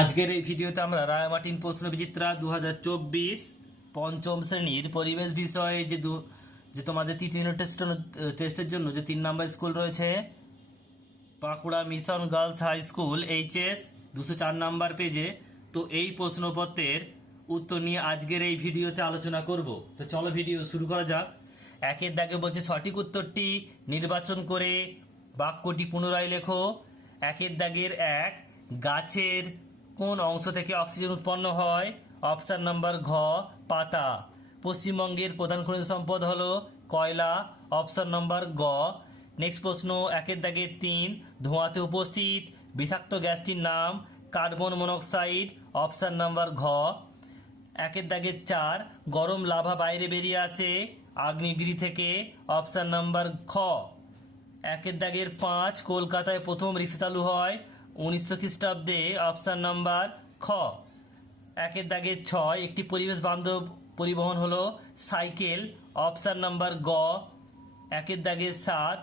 আজকের এই ভিডিওতে আমরা রায়মার্টিন প্রশ্ন বিচিত্রা দু পঞ্চম শ্রেণির পরিবেশ বিষয়ে যে দু যে তোমাদের তৃতীয় টেস্ট টেস্টের জন্য যে তিন নাম্বার স্কুল রয়েছে Bankura mission girls high school, HS, দুশো চার নাম্বার পেজে। তো এই প্রশ্নপত্রের উত্তর নিয়ে আজকের এই ভিডিওতে আলোচনা করব। তো চলো ভিডিও শুরু করা যাক। একের দাগে বলছে সঠিক উত্তরটি নির্বাচন করে বাক্যটি পুনরায় লেখো। একের দাগের এক, গাছের কোন অংশ থেকে অক্সিজেন উৎপন্ন হয়? অপশান নাম্বার ঘ, পাতা। পশ্চিমবঙ্গের প্রধান খনিজ সম্পদ হলো কয়লা। অপশান নাম্বার গ, নেক্সট প্রশ্ন, একের দাগের তিন, ধোঁয়াতে উপস্থিত, বিষাক্ত গ্যাসটির নাম, কার্বন মনোক্সাইড। অপশান নাম্বার ঘ, একের দাগের চার, গরম লাভা বাইরে বেরিয়ে আসে আগ্নেয়গিরি থেকে। অপশান নাম্বার খ, একের দাগের পাঁচ, কলকাতায় প্রথম রিক্সা চালু হয়। উনিশশো খ্রিস্টাব্দে অপশান নাম্বার খ। একের দাগের ছয়, একটি পরিবেশ বান্ধব পরিবহন হলো সাইকেল অপশান নাম্বার গ, একের দাগের সাত,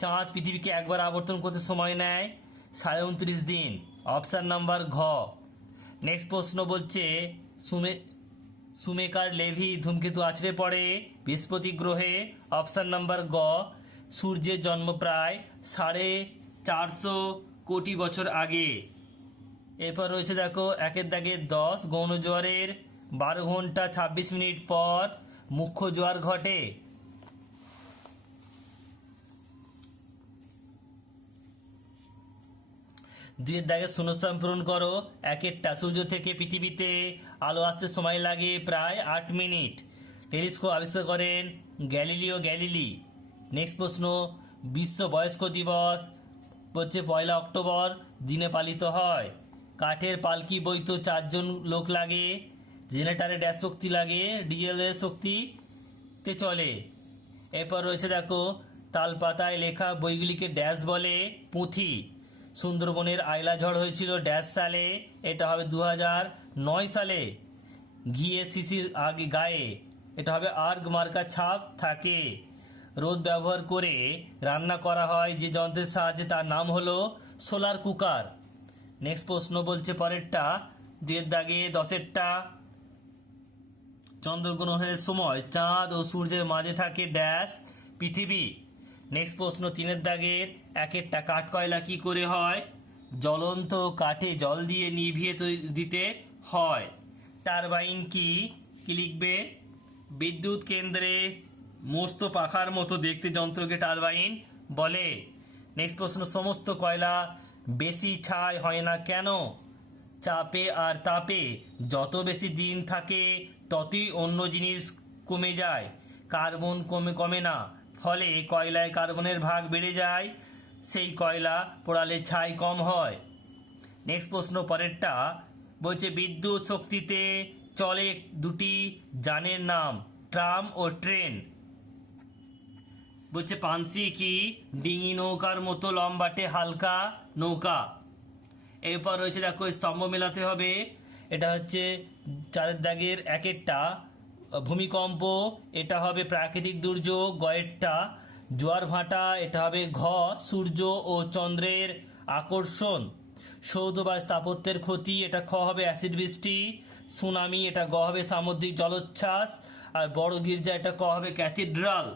চাঁদ পৃথিবীকে একবার আবর্তন করতে সময় নেয় সাড়ে উনত্রিশ দিন। অপশান নাম্বার ঘ। নেক্সট প্রশ্ন বলছে, সুমে সুমেকার লেভি ধূমকেতু আছড়ে পড়ে বৃহস্পতি গ্রহে। অপশান নাম্বার গ, সূর্যের জন্ম প্রায় সাড়ে চারশো কোটি বছর আগে। এরপর রয়েছে দেখো, একের দাগে দশ, গৌণ জোয়ারের বারো ঘণ্টা ছাব্বিশ মিনিট পর মুখ্য জোয়ার ঘটে। দুইয়ের দাগে শূন্যস্থান পূরণ করো একেরটা সূর্য থেকে পৃথিবীতে আলো আসতে সময় লাগে প্রায় আট মিনিট। টেলিস্কোপ আবিষ্কার করেন গ্যালিলিও গ্যালিলি। নেক্সট প্রশ্ন, বিশ্ব বয়স্ক দিবস হচ্ছে পয়লা অক্টোবর, দিনে পালিত হয়। কাঠের পালকি বইতে চারজন লোক লাগে, জেনারেটারে ড্যাশ শক্তি লাগে, ডিজেলের শক্তিতে চলে। এরপর রয়েছে দেখো, তালপাতায় লেখা বইগুলিকে ড্যাশ বলে, পুঁথি। সুন্দরবনের আইলা ঝড় হয়েছিল ড্যাশ সালে, এটা হবে দু নয় সালে। ঘিয়ে শিশির আগে গায়ে, এটা হবে আর্গ মার্কা ছাপ থাকে। রোদ ব্যবহার করে রান্না করা হয় যে যন্ত্রের সাহায্যে, তার নাম হলো সোলার কুকার। নেক্সট প্রশ্ন বলছে পরেরটা, দুয়ের দাগে দশেরটা। চন্দ্রগ্রহণের সময় চাঁদ ও সূর্যের মাঝে থাকে ড্যাশ পৃথিবী। নেক্সট প্রশ্ন, তিনের দাগের একেরটা কাঠ কয়লা কি করে হয়? জ্বলন্ত কাঠে জল দিয়ে নিভিয়ে দিতে হয়। টারবাইন কি লিখবে? বিদ্যুৎ কেন্দ্রে মস্ত পাখার মতো দেখতে যন্ত্রকে টারবাইন বলে। নেক্সট প্রশ্ন, সমস্ত কয়লা বেশি ছাই হয় না কেন? চাপে আর তাপে, যত বেশি দিন থাকে, ততই অন্য জিনিস কমে যায়। কার্বন কমে কমে না, ফলে কয়লায় কার্বনের ভাগ বেড়ে যায়, সেই কয়লা পোড়ালে ছাই কম হয়। নেক্সট প্রশ্ন, পরেরটা বলছে, বিদ্যুৎ শক্তিতে চলে দুটি যানের নাম, ট্রাম ও ট্রেন। বলছে, পানসি কি? ডিঙি নৌকার মতো লম্বাটে হালকা নৌকা। এরপর রয়েছে, দেখো স্তম্ভ মেলাতে হবে। এটা হচ্ছে চারের দাগের এক একটা ভূমিকম্প, এটা হবে প্রাকৃতিক দুর্যোগ, গয়েরটা। জোয়ার ভাটা, এটা হবে ঘ, সূর্য ও চন্দ্রের আকর্ষণ। সৌধ বা স্থাপত্যের ক্ষতি, এটা খ হবে অ্যাসিড বৃষ্টি। সুনামি, এটা গ হবে সামুদ্রিক জলোচ্ছ্বাস। আর বড় গির্জা, এটা ক হবে ক্যাথিড্রাল।